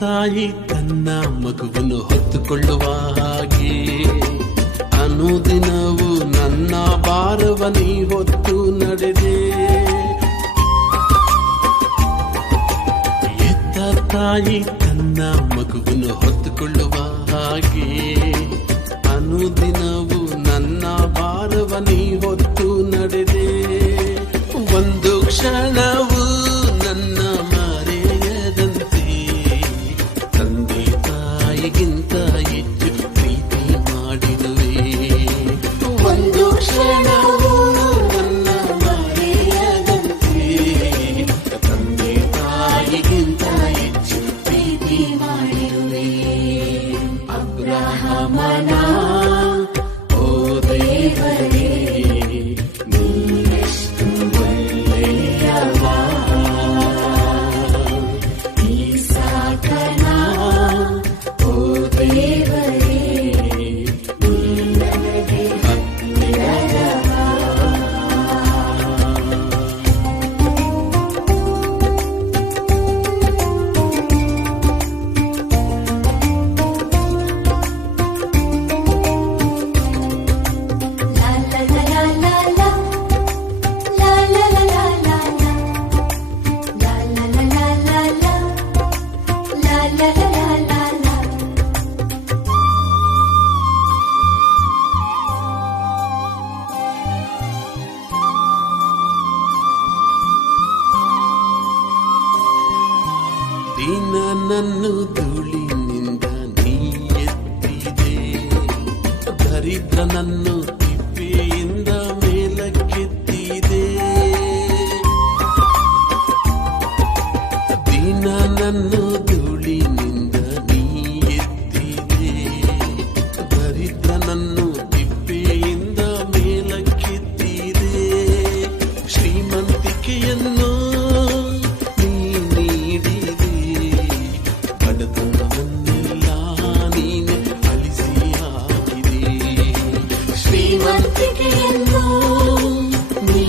ತಾಯಿ ತನ್ನ ಮಗುವನ್ನು ಹೊತ್ತುಕೊಳ್ಳುವ ಹಾಗೆ ಅನುದಿನವೂ ನನ್ನ ಭಾರವನಿ ಹೊತ್ತು ನಡೆದೆ. ಎತ್ತ ತಾಯಿ ತನ್ನ ಮಗುವನ್ನು ಹೊತ್ತುಕೊಳ್ಳುವ ಹಾಗೆ ಅನುದಿನವೂ ನನ್ನ ಭಾರವನಿ ಹೊತ್ತು ನಡೆದೆ. ಒಂದು ಕ್ಷಣವೂ ನನ್ನ ಮರೆಯದಂತೆ ತಂದೆ ತಾಯಿಗಿಂತ ಹೆಚ್ಚು ಪ್ರೀತಿ ಮಾಡಿರುವೆ. ಒಂದು ಕ್ಷಣವೂ ನನ್ನ ಮರೆಯದಂತೆ ತಂದೆ ತಾಯಿಗಿಂತ ಹೆಚ್ಚು ಪ್ರೀತಿ ಮಾಡಿರುವೆ. ಅಬ್ರಹಾಮನ ಓ ದೇವರೇ ನನ್ನು ಧೂಳಿನಿಂದ ನೀ ಎತ್ತಿದೆ, ದರಿದ್ರನನ್ನು ತಿಪ್ಪೆಯಿಂದ ಮೇಲಕ್ಕೆತ್ತಿದೆ. ದಿನ ನನ್ನು ಧೂಳಿನಿಂದ ನೀ ಎತ್ತಿದೆ, ದರಿದ್ರನನ್ನು ತಿಪ್ಪೆಯಿಂದ ಮೇಲಕ್ಕೆತ್ತಿದೆ. ಶ್ರೀಮಂತಿಕೆಯನ್ನು ಶ್ರೀಮಂತಿಕೆಯನ್ನು ನೀ